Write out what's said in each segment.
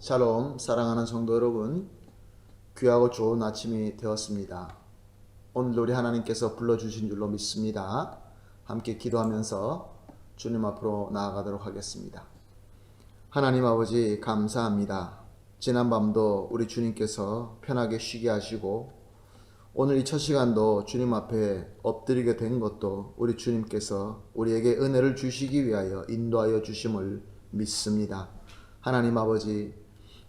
샬롬, 사랑하는 성도 여러분, 귀하고 좋은 아침이 되었습니다. 오늘도 우리 하나님께서 불러주신 줄로 믿습니다. 함께 기도하면서 주님 앞으로 나아가도록 하겠습니다. 하나님 아버지 감사합니다. 지난밤도 우리 주님께서 편하게 쉬게 하시고 오늘 이 첫 시간도 주님 앞에 엎드리게 된 것도 우리 주님께서 우리에게 은혜를 주시기 위하여 인도하여 주심을 믿습니다. 하나님 아버지,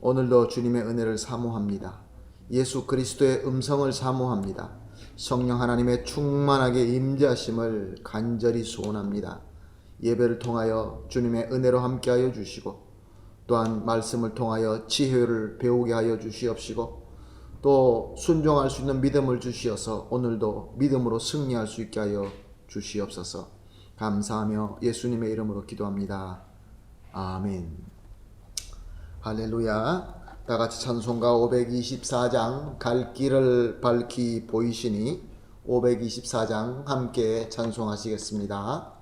오늘도 주님의 은혜를 사모합니다. 예수 그리스도의 음성을 사모합니다. 성령 하나님의 충만하게 임재하심을 간절히 소원합니다. 예배를 통하여 주님의 은혜로 함께하여 주시고 또한 말씀을 통하여 지혜를 배우게 하여 주시옵시고 또 순종할 수 있는 믿음을 주시어서 오늘도 믿음으로 승리할 수 있게 하여 주시옵소서. 감사하며 예수님의 이름으로 기도합니다. 아멘. 할렐루야. 다같이 찬송가 524장 갈 길을 밝히 보이시니 524장 함께 찬송하시겠습니다.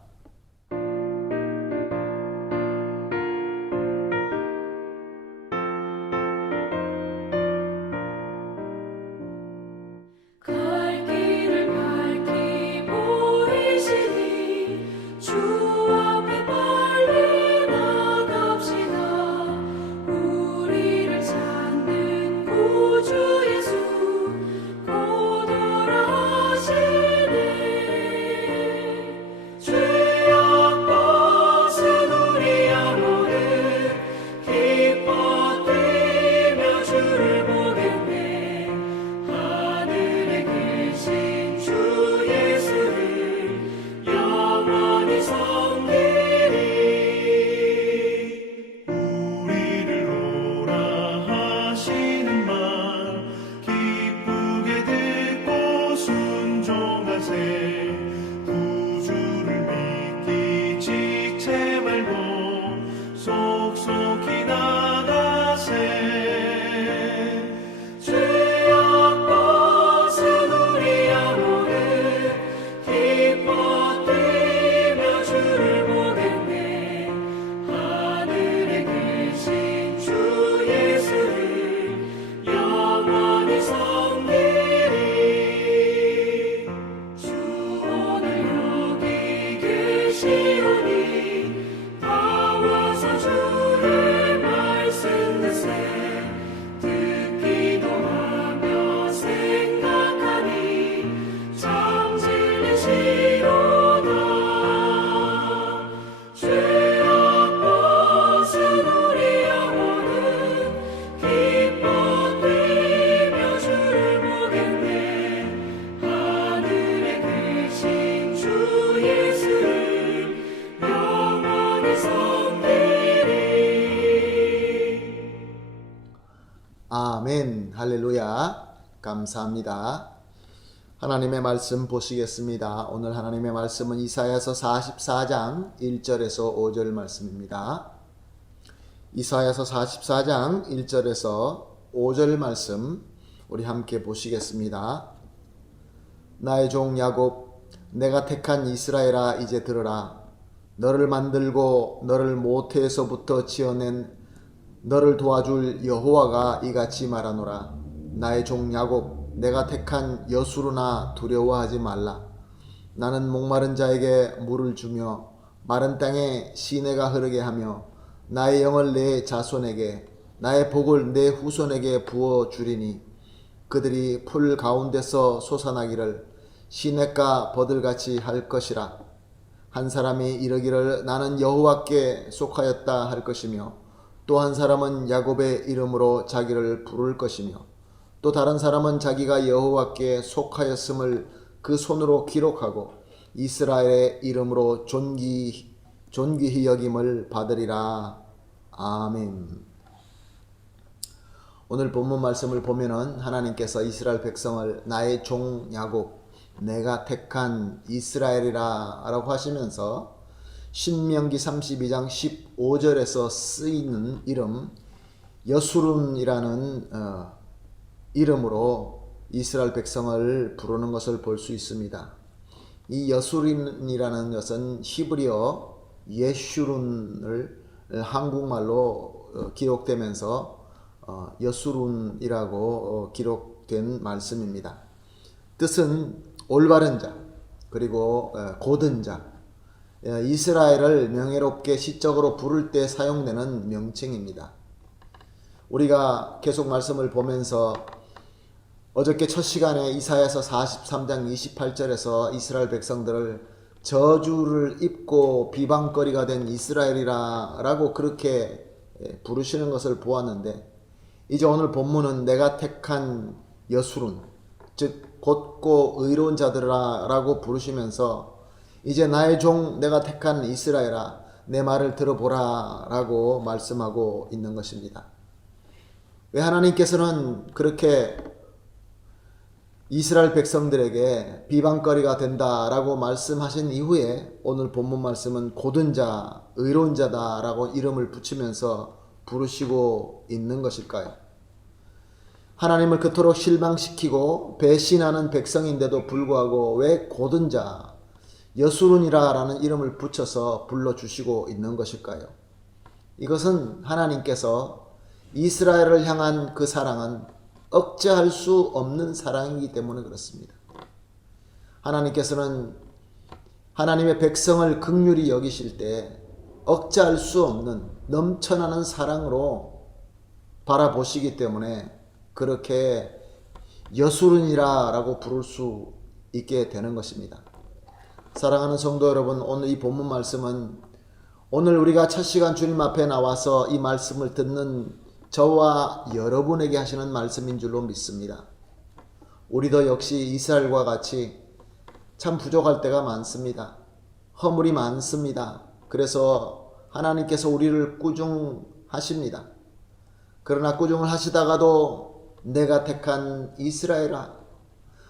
아멘. 할렐루야. 감사합니다. 하나님의 말씀 보시겠습니다. 오늘 하나님의 말씀은 이사야서 44장 1절에서 5절 말씀입니다. 이사야서 44장 1절에서 5절 말씀 우리 함께 보시겠습니다. 나의 종 야곱, 내가 택한 이스라엘아, 이제 들으라. 너를 만들고 너를 모태에서부터 지어낸 너를 도와줄 여호와가 이같이 말하노라. 나의 종 야곱, 내가 택한 여수르나 두려워하지 말라. 나는 목마른 자에게 물을 주며 마른 땅에 시내가 흐르게 하며 나의 영을 내 자손에게 나의 복을 내 후손에게 부어 주리니 그들이 풀 가운데서 솟아나기를 시냇가 버들같이 할 것이라. 한 사람이 이르기를 나는 여호와께 속하였다 할 것이며 또 한 사람은 야곱의 이름으로 자기를 부를 것이며 또 다른 사람은 자기가 여호와께 속하였음을 그 손으로 기록하고 이스라엘의 이름으로 존귀히 여김을 받으리라. 아멘. 오늘 본문 말씀을 보면은 하나님께서 이스라엘 백성을 나의 종 야곱, 내가 택한 이스라엘이라 라고 하시면서 신명기 32장 15절에서 쓰이는 이름 여수룬이라는 이름으로 이스라엘 백성을 부르는 것을 볼 수 있습니다. 이 여수린이라는 것은 히브리어 예슈룬을 한국말로 기록되면서 여수룬이라고 기록된 말씀입니다. 뜻은 올바른 자, 그리고 고든 자, 이스라엘을 명예롭게 시적으로 부를 때 사용되는 명칭입니다. 우리가 계속 말씀을 보면서 어저께 첫 시간에 이사야서 43장 28절에서 이스라엘 백성들을 저주를 입고 비방거리가 된 이스라엘이라고 그렇게 부르시는 것을 보았는데, 이제 오늘 본문은 내가 택한 여수룬, 즉 곧고 의로운 자들아라고 부르시면서 이제 나의 종 내가 택한 이스라엘아 내 말을 들어보라 라고 말씀하고 있는 것입니다. 왜 하나님께서는 그렇게 이스라엘 백성들에게 비방거리가 된다라고 말씀하신 이후에 오늘 본문 말씀은 고든 자, 의로운 자다라고 이름을 붙이면서 부르시고 있는 것일까요? 하나님을 그토록 실망시키고 배신하는 백성인데도 불구하고 왜 고든 자, 여수룬이라는 이름을 붙여서 불러주시고 있는 것일까요? 이것은 하나님께서 이스라엘을 향한 그 사랑은 억제할 수 없는 사랑이기 때문에 그렇습니다. 하나님께서는 하나님의 백성을 긍휼히 여기실 때 억제할 수 없는 넘쳐나는 사랑으로 바라보시기 때문에 그렇게 여수룬이라고 부를 수 있게 되는 것입니다. 사랑하는 성도 여러분, 오늘 이 본문 말씀은 오늘 우리가 첫 시간 주님 앞에 나와서 이 말씀을 듣는 저와 여러분에게 하시는 말씀인 줄로 믿습니다. 우리도 역시 이스라엘과 같이 참 부족할 때가 많습니다. 허물이 많습니다. 그래서 하나님께서 우리를 꾸중하십니다. 그러나 꾸중을 하시다가도 내가 택한 이스라엘아,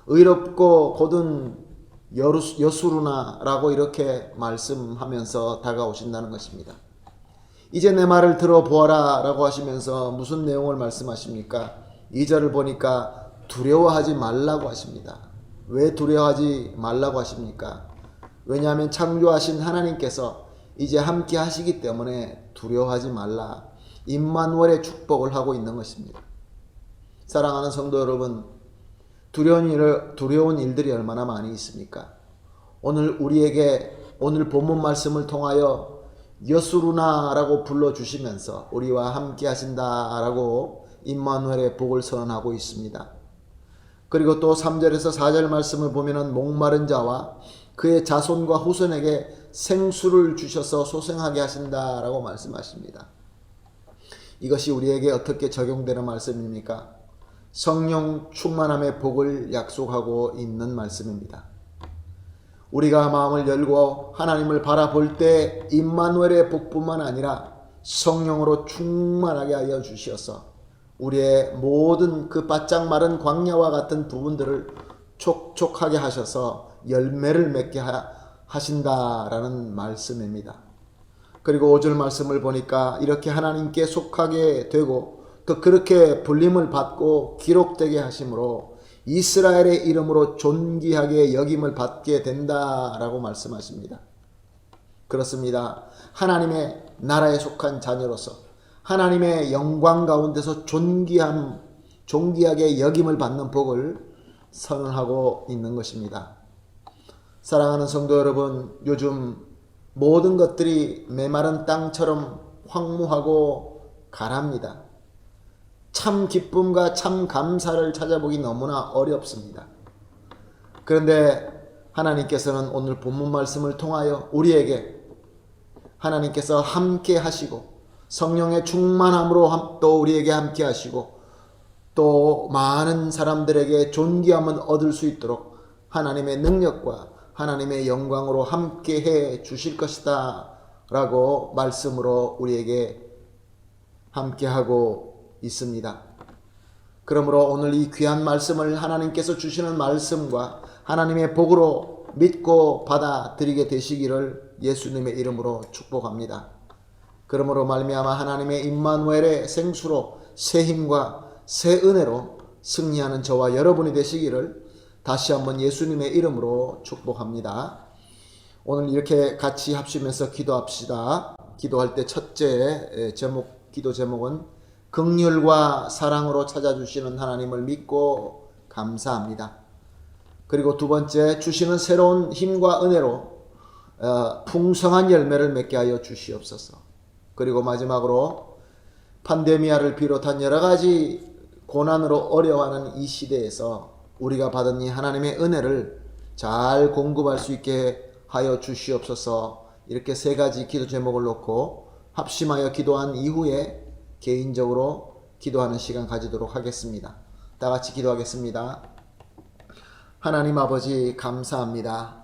의롭고 곧은 여수루나라고 이렇게 말씀하면서 다가오신다는 것입니다. 이제 내 말을 들어보아라 라고 하시면서 무슨 내용을 말씀하십니까? 2절을 보니까 두려워하지 말라고 하십니다. 왜 두려워하지 말라고 하십니까? 왜냐하면 창조하신 하나님께서 이제 함께 하시기 때문에 두려워하지 말라, 임마누엘의 축복을 하고 있는 것입니다. 사랑하는 성도 여러분, 두려운 일들이 얼마나 많이 있습니까? 오늘 우리에게 오늘 본문 말씀을 통하여 여수루나라고 불러주시면서 우리와 함께 하신다라고 임마누엘의 복을 선언하고 있습니다. 그리고 또 3절에서 4절 말씀을 보면은 목마른 자와 그의 자손과 후손에게 생수를 주셔서 소생하게 하신다라고 말씀하십니다. 이것이 우리에게 어떻게 적용되는 말씀입니까? 성령 충만함의 복을 약속하고 있는 말씀입니다. 우리가 마음을 열고 하나님을 바라볼 때 임마누엘의 복뿐만 아니라 성령으로 충만하게 하여 주시어서 우리의 모든 그 바짝 마른 광야와 같은 부분들을 촉촉하게 하셔서 열매를 맺게 하신다라는 말씀입니다. 그리고 5절 말씀을 보니까 이렇게 하나님께 속하게 되고 또 그렇게 불림을 받고 기록되게 하심으로 이스라엘의 이름으로 존귀하게 여김을 받게 된다라고 말씀하십니다. 그렇습니다. 하나님의 나라에 속한 자녀로서 하나님의 영광 가운데서 존귀하게 여김을 받는 복을 선언하고 있는 것입니다. 사랑하는 성도 여러분, 요즘 모든 것들이 메마른 땅처럼 황무하고 가랍니다. 참 기쁨과 참 감사를 찾아보기 너무나 어렵습니다. 그런데 하나님께서는 오늘 본문 말씀을 통하여 우리에게 하나님께서 함께 하시고 성령의 충만함으로 또 우리에게 함께 하시고 또 많은 사람들에게 존귀함을 얻을 수 있도록 하나님의 능력과 하나님의 영광으로 함께 해 주실 것이다 라고 말씀으로 우리에게 함께 하고 있습니다. 그러므로 오늘 이 귀한 말씀을 하나님께서 주시는 말씀과 하나님의 복으로 믿고 받아들이게 되시기를 예수님의 이름으로 축복합니다. 그러므로 말미암아 하나님의 임마누엘의 생수로 새 힘과 새 은혜로 승리하는 저와 여러분이 되시기를 다시 한번 예수님의 이름으로 축복합니다. 오늘 이렇게 같이 합치면서 기도합시다. 기도할 때 첫째 기도 제목은 긍휼과 사랑으로 찾아주시는 하나님을 믿고 감사합니다. 그리고 두 번째, 주시는 새로운 힘과 은혜로 풍성한 열매를 맺게 하여 주시옵소서. 그리고 마지막으로 팬데미아를 비롯한 여러 가지 고난으로 어려워하는 이 시대에서 우리가 받은 이 하나님의 은혜를 잘 공급할 수 있게 하여 주시옵소서. 이렇게 세 가지 기도 제목을 놓고 합심하여 기도한 이후에 개인적으로 기도하는 시간 가지도록 하겠습니다. 다 같이 기도하겠습니다. 하나님 아버지, 감사합니다.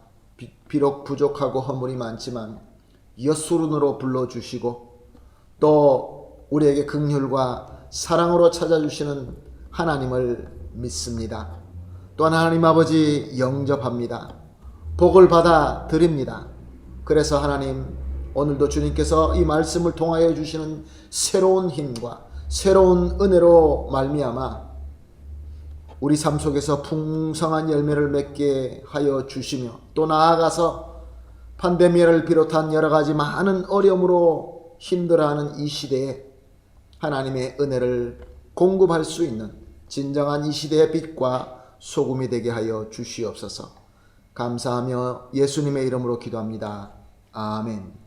비록 부족하고 허물이 많지만 엿수run으로 불러주시고 또 우리에게 긍휼과 사랑으로 찾아주시는 하나님을 믿습니다. 또한 하나님 아버지 영접합니다. 복을 받아 드립니다. 그래서 하나님, 오늘도 주님께서 이 말씀을 통하여 주시는 새로운 힘과 새로운 은혜로 말미암아 우리 삶 속에서 풍성한 열매를 맺게 하여 주시며, 또 나아가서 팬데미아를 비롯한 여러 가지 많은 어려움으로 힘들어하는 이 시대에 하나님의 은혜를 공급할 수 있는 진정한 이 시대의 빛과 소금이 되게 하여 주시옵소서. 감사하며 예수님의 이름으로 기도합니다. 아멘.